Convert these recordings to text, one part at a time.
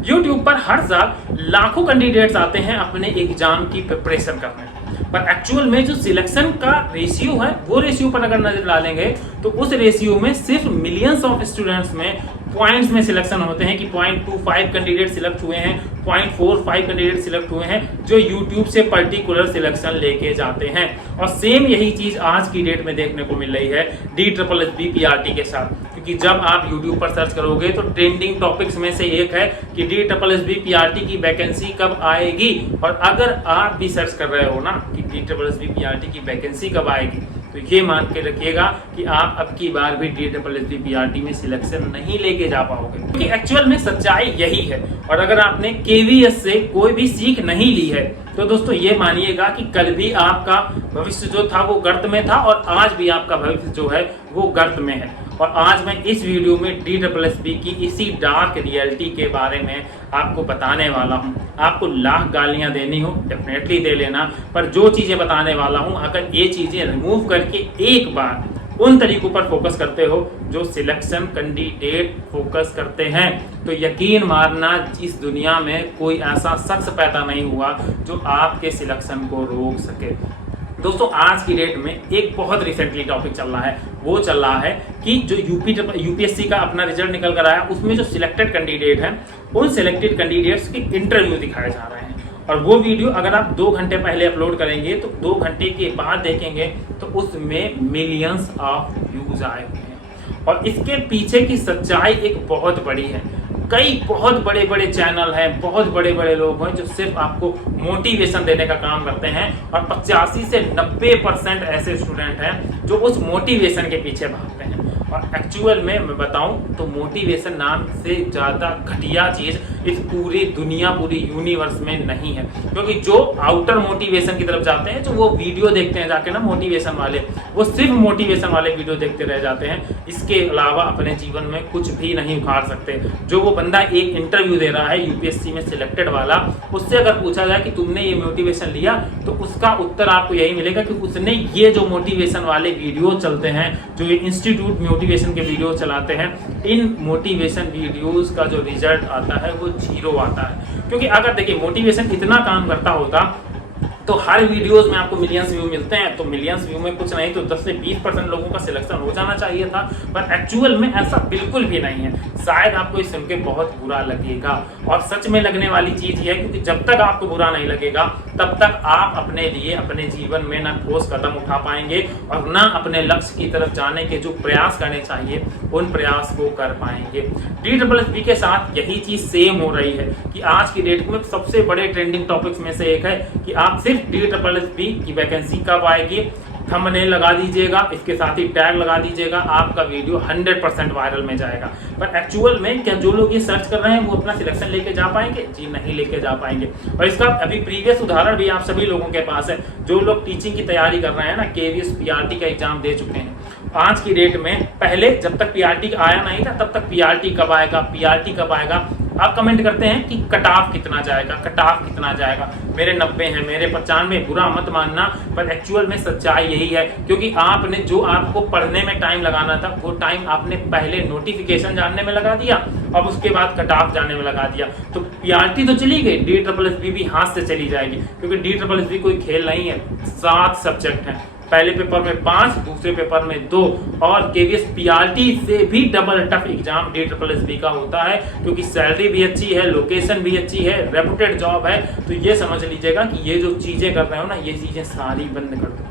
YouTube पर हर साल लाखों कैंडिडेट्स आते हैं अपने एग्जाम की प्रिपरेशन करने, पर एक्चुअल में जो सिलेक्शन का रेशियो है वो रेशियो पर अगर नजर डालेंगे तो उस रेशियो में सिर्फ मिलियंस ऑफ स्टूडेंट्स में पॉइंट्स में सिलेक्शन होते हैं कि 0.25 कैंडिडेट सिलेक्ट हुए हैं, 0.45 कैंडिडेट सिलेक्ट हुए हैं जो यूट्यूब से पर्टिकुलर सिलेक्शन लेके जाते हैं। और सेम यही चीज आज की डेट में देखने को मिल रही है DSSB PRT के साथ, क्योंकि जब आप यूट्यूब पर सर्च करोगे तो ट्रेंडिंग टॉपिक्स में से एक है कि DSSB PRT की वैकेंसी कब आएगी। और अगर आप भी सर्च कर रहे हो ना कि DSSB PRT की वैकेंसी कब आएगी, तो ये मान के रखिएगा कि आप अब की बार भी DSSB PRT में सिलेक्शन नहीं लेके जा पाओगे, क्योंकि एक्चुअल में सच्चाई यही है। और अगर आपने KVS से कोई भी सीख नहीं ली है तो दोस्तों ये मानिएगा कि कल भी आपका भविष्य जो था वो गर्त में था और आज भी आपका भविष्य जो है वो गर्त में है। और आज मैं इस वीडियो में DSSB की इसी डार्क रियलिटी के बारे में आपको बताने वाला हूं। आपको लाख गालियां देनी हो डेफिनेटली दे लेना, पर जो चीजें बताने वाला हूं अगर ये चीजें रिमूव करके एक बार उन तरीकों पर फोकस करते हो जो सिलेक्शन कैंडिडेट फोकस करते हैं, तो यकीन मारना इस दुनिया में कोई ऐसा शख्स पैदा नहीं हुआ जो आपके सिलेक्शन को रोक सके। दोस्तों आज की डेट में एक बहुत रिसेंटली टॉपिक चल रहा है, वो चल रहा है कि जो यूपीएससी का अपना रिजल्ट निकल कर आया उसमें जो सिलेक्टेड कैंडिडेट हैं उन सिलेक्टेड कैंडिडेट्स के इंटरव्यू दिखाए जा रहे हैं। और वो वीडियो अगर आप 2 घंटे पहले अपलोड करेंगे तो 2 घंटे के बाद देखेंगे तो उसमें मिलियंस ऑफ व्यूज आए हुए हैं। और इसके पीछे की सच्चाई एक बहुत बड़ी है। कई बहुत बड़े बड़े चैनल हैं, बहुत बड़े बड़े लोग हैं जो सिर्फ आपको मोटिवेशन देने का काम करते हैं और 85 से 90% ऐसे स्टूडेंट हैं जो उस मोटिवेशन के पीछे भागते हैं। और एक्चुअल में मैं बताऊं तो मोटिवेशन नाम से ज़्यादा घटिया चीज़ इस पूरी दुनिया पूरी यूनिवर्स में नहीं है, क्योंकि जो आउटर मोटिवेशन की तरफ जाते हैं, जो वो वीडियो देखते हैं जाके ना मोटिवेशन वाले, वो सिर्फ मोटिवेशन वाले वीडियो देखते रह जाते हैं, इसके अलावा अपने जीवन में कुछ भी नहीं उखाड़ सकते। जो वो बंदा एक इंटरव्यू दे रहा है यूपीएससी में सिलेक्टेड वाला, उससे अगर पूछा जाए कि तुमने ये मोटिवेशन लिया, तो उसका उत्तर आपको यही मिलेगा कि उसने ये जो मोटिवेशन वाले वीडियो चलते हैं, जो ये इंस्टीट्यूट मोटिवेशन के वीडियो चलाते हैं, इन मोटिवेशन वीडियोस का जो रिजल्ट आता है वो 0 आता है। क्योंकि अगर देखिए मोटिवेशन इतना काम करता होता तो हर वीडियोस में आपको मिलियंस व्यू मिलते हैं, तो मिलियंस व्यू में कुछ नहीं तो 10 से 20% लोगों का सिलेक्शन हो जाना चाहिए था, पर एक्चुअल में ऐसा बिल्कुल भी नहीं है। शायद आपको इस सुन के बहुत बुरा लगेगा और सच में लगने वाली चीज ये है, क्योंकि जब तक आपको बुरा नहीं लगेगा तब तक आप अपने लिए अपने जीवन में ना ठोस कदम उठा पाएंगे और ना अपने लक्ष्य की तरफ जाने के जो प्रयास करने चाहिए उन प्रयास को कर पाएंगे। DSSB के साथ यही चीज सेम हो रही है कि आज की डेट में सबसे बड़े ट्रेंडिंग टॉपिक्स में से एक है कि आप सिर्फ DSSB की वैकेंसी कब आएगी थंबनेल लगा दीजिएगा, इसके साथ ही टैग लगा दीजिएगा, आपका वीडियो 100% वायरल में जाएगा। पर एक्चुअल में क्या जो लोग ये सर्च कर रहे हैं वो अपना सिलेक्शन लेके जा पाएंगे? जी नहीं लेके जा पाएंगे। और इसका अभी प्रीवियस उदाहरण भी आप सभी लोगों के पास है। जो लोग टीचिंग की तैयारी कर रहे हैं ना, KVS PRT का एग्जाम दे चुके हैं, आज की डेट में पहले जब तक PRT आया नहीं था तब तक PRT कब आएगा, PRT कब आएगा, आप कमेंट करते हैं कि कट ऑफ कितना जाएगा, कट ऑफ कितना जाएगा, मेरे 90 है, मेरे 95, बुरा मत मानना, पर एक्चुअल में सच्चाई यही है। क्योंकि आपने जो आपको पढ़ने में टाइम लगाना था वो टाइम आपने पहले नोटिफिकेशन जानने में लगा दिया, अब उसके बाद कट ऑफ जानने में लगा दिया। तो PRT तो चली गई, DSSB भी हाथ से चली जाएगी, क्योंकि DSSB कोई खेल नहीं है। 7 सब्जेक्ट हैं, पहले पेपर में 5, दूसरे पेपर में 2, और KVS PRT से भी डबल टफ एग्जाम DSSB का होता है, क्योंकि सैलरी भी अच्छी है, लोकेशन भी अच्छी है, रेपुटेड जॉब है। तो ये समझ लीजिएगा कि ये जो चीजें कर रहे हो ना, ये चीजें सारी बंद कर दो।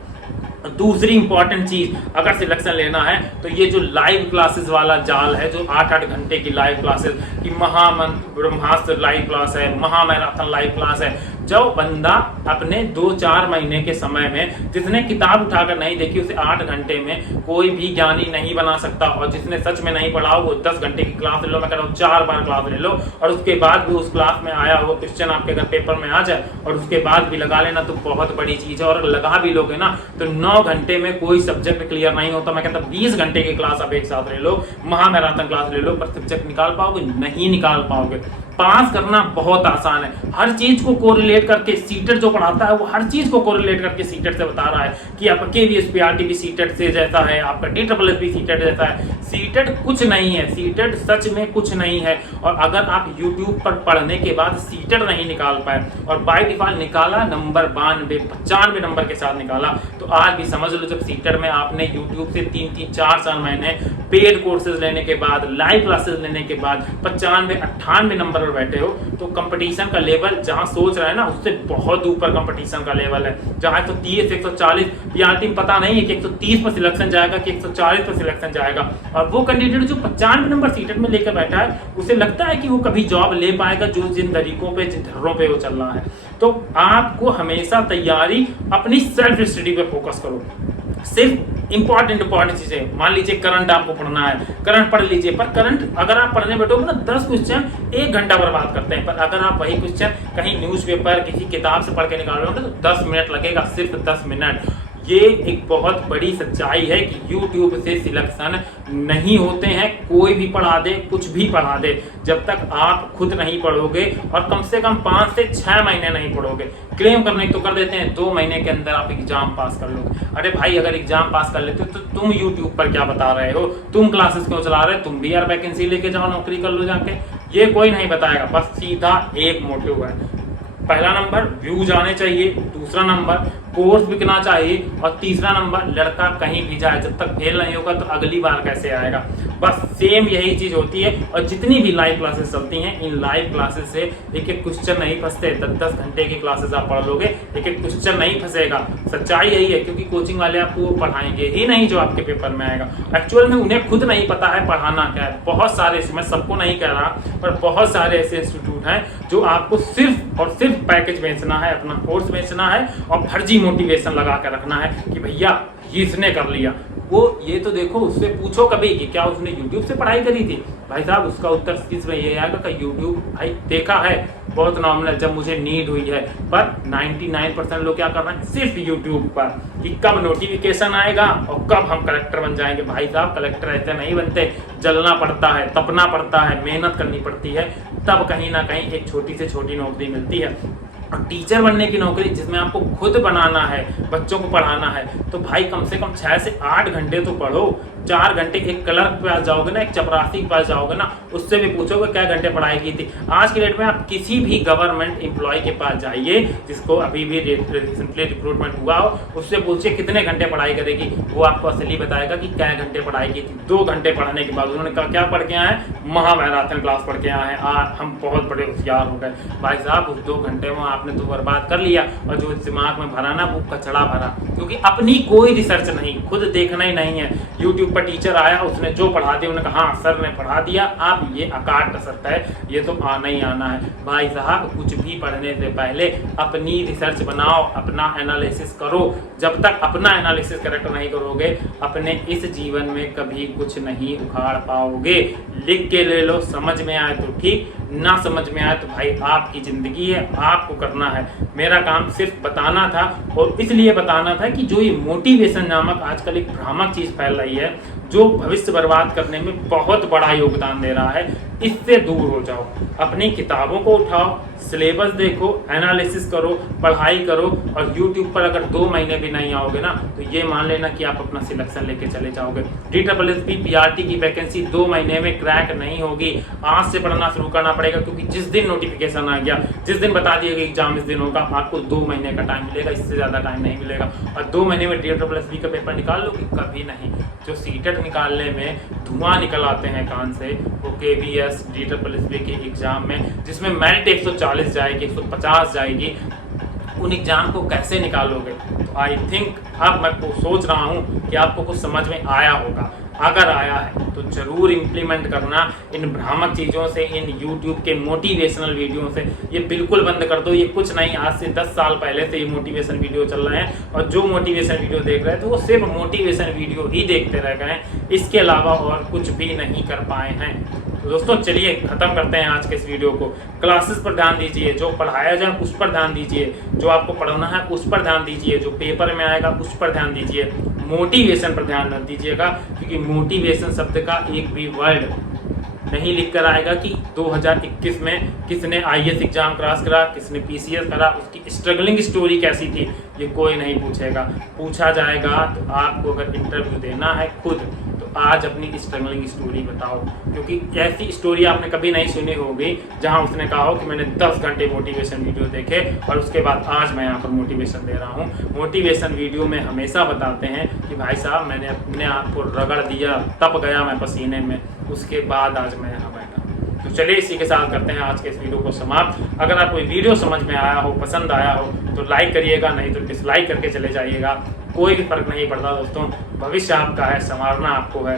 दूसरी इंपॉर्टेंट चीज अगर सिलेक्शन लेना है तो ये जो लाइव क्लासेस वाला जाल है, जो 8-8 घंटे की लाइव क्लासेस की ब्रह्मास्त्र लाइव क्लास है, महामैराथन लाइव क्लास है, जो बंदा अपने 2-4 महीने के समय में जिसने किताब उठाकर नहीं देखी उसे 8 घंटे में कोई भी ज्ञानी नहीं बना सकता। और जिसने सच में नहीं पढ़ा वो 10 घंटे की क्लास ले लो, मैं कह रहा हूँ 4 बार क्लास ले लो, और उसके बाद भी उस क्लास में आया हुआ क्वेश्चन आपके अगर पेपर में आ जाए और उसके बाद भी लगा लेना तो बहुत बड़ी चीज है। और लगा भी लोगे ना तो 9 घंटे में कोई सब्जेक्ट क्लियर नहीं होता। मैं कहता 20 घंटे की क्लास आप एक साथ ले लो, महामैराथन क्लास ले लो, पर सब्जेक्ट निकाल पाओगे? नहीं निकाल पाओगे। पास करना बहुत आसान है। हर चीज को कोरिलेट करके सीटेट जो पढ़ाता है वो हर चीज को कोरिलेट करके सीटेट से बता रहा है कि आपका केवीएस पीआरटी भी सीटेट से जैसा है, आपका DSSS भी सीटेट जैसा है। सीटेट कुछ नहीं है, सीटेट सच में कुछ नहीं है। और अगर आप यूट्यूब पर पढ़ने के बाद सीटेट नहीं निकाल पाए और बाय डिफॉल्ट निकाला नंबर 95 नंबर के साथ निकाला, तो आज भी समझ लो जब सीटेट में आपने यूट्यूब से 3-4 साल महीने पेड कोर्सेज लेने के बाद, लाइव क्लासेस लेने के बाद 95-98 नंबर पर बैठे हो, तो कंपटीशन का लेवल जहां सोच रहा है ना उससे बहुत ऊपर कंपटीशन का लेवल है। जहां 130 140 पीआरटी में पता नहीं है कि 130 पर सिलेक्शन जाएगा कि 140 पर सिलेक्शन जाएगा। और वो कैंडिडेट जो 95 नंबर सीटेट में लेकर बैठा है उसे लगता है कि वो कभी जॉब ले पाएगा, जो जिन तरीकों पे जिन धर्रों पे वो चल रहा है। तो आपको हमेशा तैयारी अपनी सेल्फ स्टडी पे फोकस करो। सिर्फ इंपॉर्टेंट चीजें, मान लीजिए करंट आपको पढ़ना है, करंट पढ़ लीजिए, पर करंट अगर आप पढ़ने बैठोगे ना 10 क्वेश्चन 1 घंटा बर्बाद करते हैं, पर अगर आप वही क्वेश्चन कहीं न्यूज़पेपर किसी किताब से पढ़ के निकाल रहे हो तो 10 मिनट लगेगा, सिर्फ 10 मिनट। ये एक बहुत बड़ी सच्चाई है कि YouTube से सिलेक्शन नहीं होते हैं। कोई भी पढ़ा दे, कुछ भी पढ़ा दे, जब तक आप खुद नहीं पढ़ोगे और कम से कम 5 से 6 महीने नहीं पढ़ोगे। क्लेम करने तो कर देते हैं 2 महीने के अंदर आप एग्जाम पास कर लोगे। अरे भाई, अगर एग्जाम पास कर लेते हो तो तुम YouTube पर क्या बता रहे हो, तुम क्लासेस क्यों चला रहे हो, तुम भी यार वैकेंसी लेके जाओ, नौकरी कर लो जाके। ये कोई नहीं बताएगा, बस सीधा एक मोटिव है। पहला नंबर व्यूज आने चाहिए, दूसरा नंबर कोर्स बिकना चाहिए, और तीसरा नंबर लड़का कहीं भी जाए जब तक फेल नहीं होगा तो अगली बार कैसे आएगा। बस सेम यही चीज होती है। और जितनी भी लाइव क्लासेस चलती हैं, इन लाइव क्लासेस से एक एक क्वेश्चन नहीं फंसते। 10-10 घंटे की क्लासेस आप पढ़ लोगे, एक एक क्वेश्चन नहीं फंसेगा। सच्चाई यही है, क्योंकि कोचिंग वाले आपको वो पढ़ाएंगे ही नहीं जो आपके पेपर में आएगा। एक्चुअल में उन्हें खुद नहीं पता है पढ़ाना क्या है। बहुत सारे, मैं सबको नहीं कह रहा, पर बहुत सारे ऐसे इंस्टीट्यूट हैं जो आपको सिर्फ और सिर्फ पैकेज बेचना है, अपना कोर्स बेचना है और फर्जी मोटिवेशन लगा कर रखना है कि भैया इसने कर लिया वो। ये तो देखो, उससे पूछो कभी कि क्या उसने YouTube से पढ़ाई करी थी, भाई साहब उसका उत्तर किस में ये आएगा कि YouTube भाई देखा है बहुत नॉमिनल जब मुझे नीड हुई है। पर 99% लोग क्या कर रहे हैं सिर्फ YouTube पर कि कब नोटिफिकेशन आएगा और कब हम कलेक्टर बन जाएंगे। भाई साहब कलेक्टर ऐसे नहीं बनते, जलना पड़ता है, तपना पड़ता है, मेहनत करनी पड़ती है, तब कहीं ना कहीं एक छोटी से छोटी नौकरी मिलती है। और टीचर बनने की नौकरी जिसमें आपको खुद बनाना है, बच्चों को पढ़ाना है, तो भाई कम से कम 6 से 8 घंटे तो पढ़ो। 4 घंटे एक क्लर्क के पास जाओगे ना, एक चपरासी के पास जाओगे ना, उससे भी पूछोगे क्या घंटे पढ़ाई की थी। आज के डेट में आप किसी भी गवर्नमेंट एम्प्लॉय के पास जाइए जिसको अभी भी रिसेंटली रिक्रूटमेंट हुआ हो, उससे पूछिए कितने घंटे पढ़ाई करेगी, वो आपको असली बताएगा कि क्या घंटे पढ़ाई की थी। 2 घंटे पढ़ने के बाद उन्होंने कहा क्या पढ़ के आए हैं, महामैराथन क्लास पढ़ के आए हैं, हम बहुत बड़े होशियार हो गए। भाई साहब उस 2 घंटे में आपने तो बर्बाद कर लिया, और जो दिमाग में भरा ना वो कचड़ा भरा, क्योंकि अपनी कोई रिसर्च नहीं, खुद देखना ही नहीं है। यूट्यूब पर टीचर आया, उसने जो पढ़ा दिया, उन्होंने कहा हाँ सर ने पढ़ा दिया, आप ये अकाट सकता है, ये तो आना ही आना है। भाई साहब कुछ भी पढ़ने से पहले अपनी रिसर्च बनाओ, अपना एनालिसिस करो। जब तक अपना एनालिसिस करेक्ट नहीं करोगे, अपने इस जीवन में कभी कुछ नहीं उखाड़ पाओगे। लिख के ले लो, समझ में आए तो ठीक, ना समझ में आए तो भाई आपकी जिंदगी है, आपको करना है। मेरा काम सिर्फ बताना था, और इसलिए बताना था कि जो ये मोटिवेशन नामक आजकल एक भ्रामक चीज फैल रही है, जो भविष्य बर्बाद करने में बहुत बड़ा योगदान दे रहा है, इससे दूर हो जाओ। अपनी किताबों को उठाओ, सिलेबस देखो, एनालिसिस करो, पढ़ाई करो, और YouTube पर अगर 2 महीने भी नहीं आओगे ना, तो ये मान लेना कि आप अपना सिलेक्शन लेके चले जाओगे। DSSS PRT की वैकेंसी 2 महीने में क्रैक नहीं होगी। आज से पढ़ना शुरू करना पड़ेगा, क्योंकि जिस दिन नोटिफिकेशन आ गया, जिस दिन बता दिया कि एग्जाम इस दिन होगा, आपको 2 महीने का टाइम मिलेगा, इससे ज्यादा टाइम नहीं मिलेगा। और 2 महीने में DSSS का पेपर निकाल लो कि कभी नहीं। जो सीटेट निकालने में धुआं निकल आते हैं कान से, वो KVS DSSS के एग्जाम में, जिसमें मेरिट 140 जाएगी, 150 जाएगी, उन एग्जाम को कैसे निकालोगे। तो आई थिंक अब मैं सोच रहा हूँ कि आपको कुछ समझ में आया होगा। अगर आया है तो जरूर इम्प्लीमेंट करना इन भ्रामक चीज़ों से, इन YouTube के मोटिवेशनल वीडियो से। ये बिल्कुल बंद कर दो, ये कुछ नहीं, आज से 10 साल पहले से ये मोटिवेशन वीडियो चल रहे हैं, और जो मोटिवेशन वीडियो देख रहे हैं तो वो सिर्फ मोटिवेशन वीडियो ही देखते रह गए हैं, इसके अलावा और कुछ भी नहीं कर पाए हैं। तो दोस्तों चलिए खत्म करते हैं आज के इस वीडियो को। क्लासेस पर ध्यान दीजिए, जो पढ़ाया जाए उस पर ध्यान दीजिए, जो आपको पढ़ना है उस पर ध्यान दीजिए, जो पेपर में आएगा उस पर ध्यान दीजिए। मोटिवेशन पर ध्यान मत दीजिएगा, क्योंकि मोटिवेशन शब्द का एक भी वर्ड नहीं लिख कर आएगा कि 2021 में किसने आईएएस एग्जाम क्रॉस करा, किसने पीसीएस करा, उसकी स्ट्रगलिंग स्टोरी कैसी थी, ये कोई नहीं पूछेगा। पूछा जाएगा तो आपको अगर इंटरव्यू देना है खुद, तो आज अपनी स्ट्रगलिंग स्टोरी बताओ, क्योंकि ऐसी स्टोरी आपने कभी नहीं सुनी होगी जहां उसने कहा हो कि मैंने 10 घंटे मोटिवेशन वीडियो देखे और उसके बाद आज मैं यहाँ पर मोटिवेशन दे रहा हूँ। मोटिवेशन वीडियो में हमेशा बताते हैं कि भाई साहब मैंने अपने आप को रगड़ दिया, तप गया मैं पसीने में, उसके बाद आज मैं यहाँ बैठा। तो चलिए इसी के साथ करते हैं आज के इस वीडियो को समाप्त। अगर आपको वीडियो समझ में आया हो, पसंद आया हो तो लाइक करिएगा, नहीं तो डिसलाइक करके चले जाइएगा, कोई भी फर्क नहीं पड़ता दोस्तों। भविष्य आपका है, संवारना आपको है।